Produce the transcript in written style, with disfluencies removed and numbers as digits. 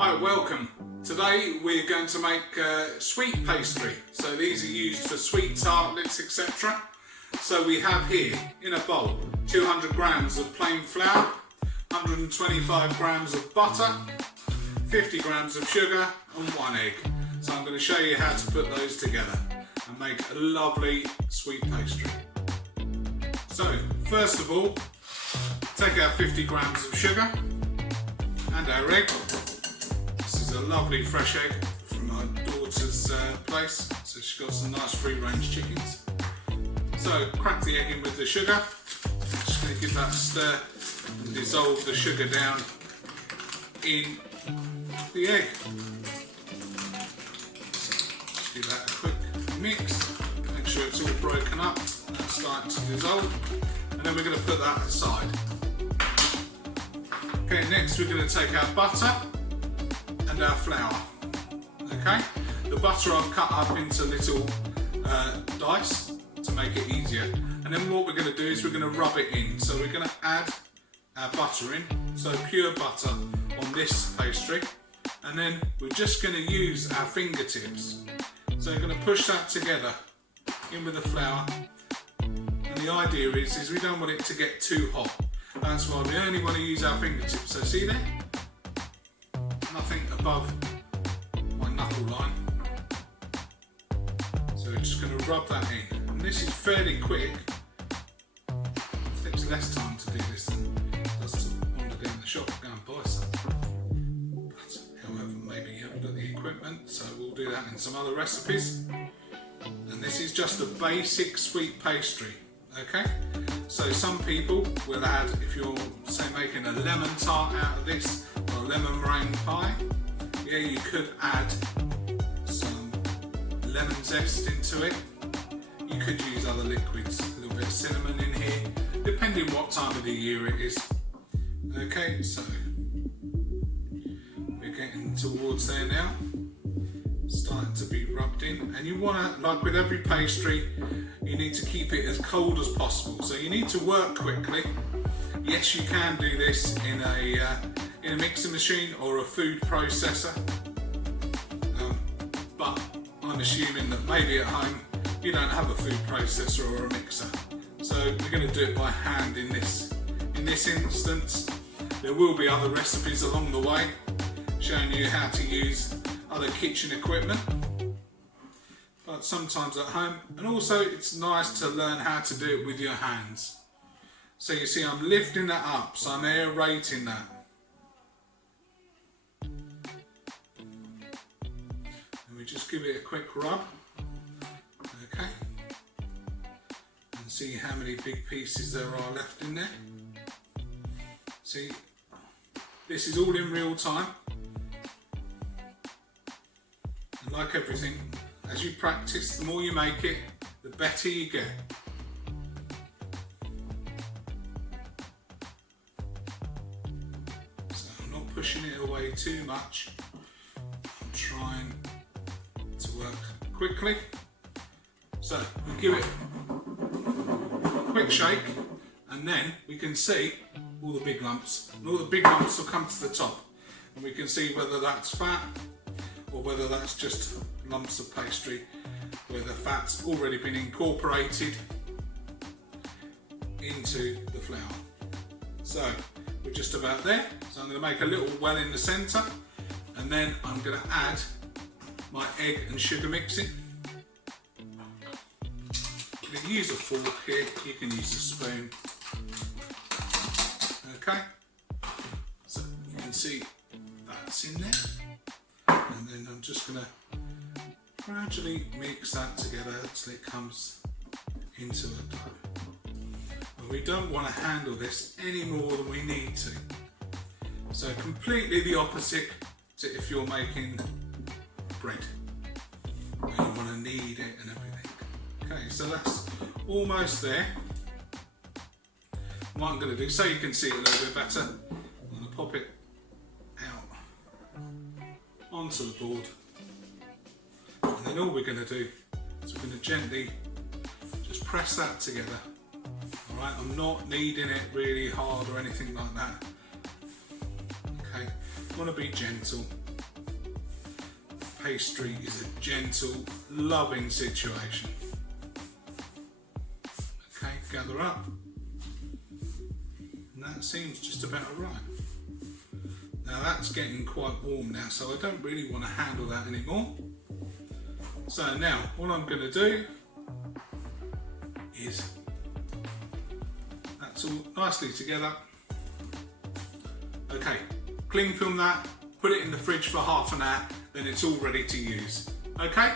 Hi, welcome. Today we're going to make sweet pastry. So these are used for sweet tartlets, etc. So we have here in a bowl 200 grams of plain flour, 125 grams of butter, 50 grams of sugar and 1 egg. So I'm going to show you how to put those together and make a lovely sweet pastry. So first of all, take our 50 grams of sugar and our egg. This is a lovely fresh egg from my daughter's place, so she's got some nice free range chickens. So crack the egg in with the sugar. Just going to give that a stir and dissolve the sugar down in the egg. Just give that a quick mix, make sure it's all broken up and starting to dissolve, and then we're going to put that aside. Okay, next we're going to take our butter and our flour. Okay, the butter I've cut up into little dice to make it easier, and then what we're going to do is we're going to rub it in. So we're going to add our butter in, so pure butter on this pastry, and then we're just going to use our fingertips. So we're going to push that together in with the flour, and the idea is we don't want it to get too hot. That's why we only want to use our fingertips. So see there? Nothing above my knuckle line. So we're just going to rub that in. And this is fairly quick. It takes less time to do this than it does to wander down the shop and go and buy some. But however, maybe you haven't got the equipment, so we'll do that in some other recipes. And this is just a basic sweet pastry. Okay? So some people will add, if you're say making a lemon tart out of this, or a lemon meringue pie, yeah, you could add some lemon zest into it. You could use other liquids, a little bit of cinnamon in here, depending what time of the year it is. Okay, so we're getting towards there now, starting to be rubbed in, and you want to, like with every pastry, you need to keep it as cold as possible. So you need to work quickly. Yes, you can do this in a mixing machine or a food processor, but I'm assuming that maybe at home you don't have a food processor or a mixer. So we're going to do it by hand in this instance. There will be other recipes along the way showing you how to use other kitchen equipment, but sometimes at home, and also it's nice to learn how to do it with your hands. So you see I'm lifting that up, so I'm aerating that. And we just give it a quick rub, okay, and see how many big pieces there are left in there. See, this is all in real time. And like everything, as you practice, the more you make it, the better you get. So I'm not pushing it away too much. I'm trying to work quickly. So we give it a quick shake, and then we can see all the big lumps. And all the big lumps will come to the top. And we can see whether that's fat or whether that's just lumps of pastry where the fat's already been incorporated into the flour. So we're just about there. So I'm going to make a little well in the centre, and then I'm going to add my egg and sugar mixing. You can use a fork here, you can use a spoon. Okay, so you can see that's in there. And then I'm just going to gradually mix that together until it comes into a dough. And we don't want to handle this any more than we need to. So completely the opposite to if you're making bread, where you want to knead it and everything. Okay, so that's almost there. What I'm going to do, so you can see it a little bit better, I'm going to pop it onto the board, and then all we're going to do is we're going to gently just press that together. Alright, I'm not kneading it really hard or anything like that. Okay, I want to be gentle. pastry is a gentle, loving situation. Okay, gather up. And that seems just about right. Now that's getting quite warm now, so I don't really want to handle that anymore. So now, what I'm going to do is, that's all nicely together. Okay, cling film that, put it in the fridge for half an hour, then it's all ready to use. Okay?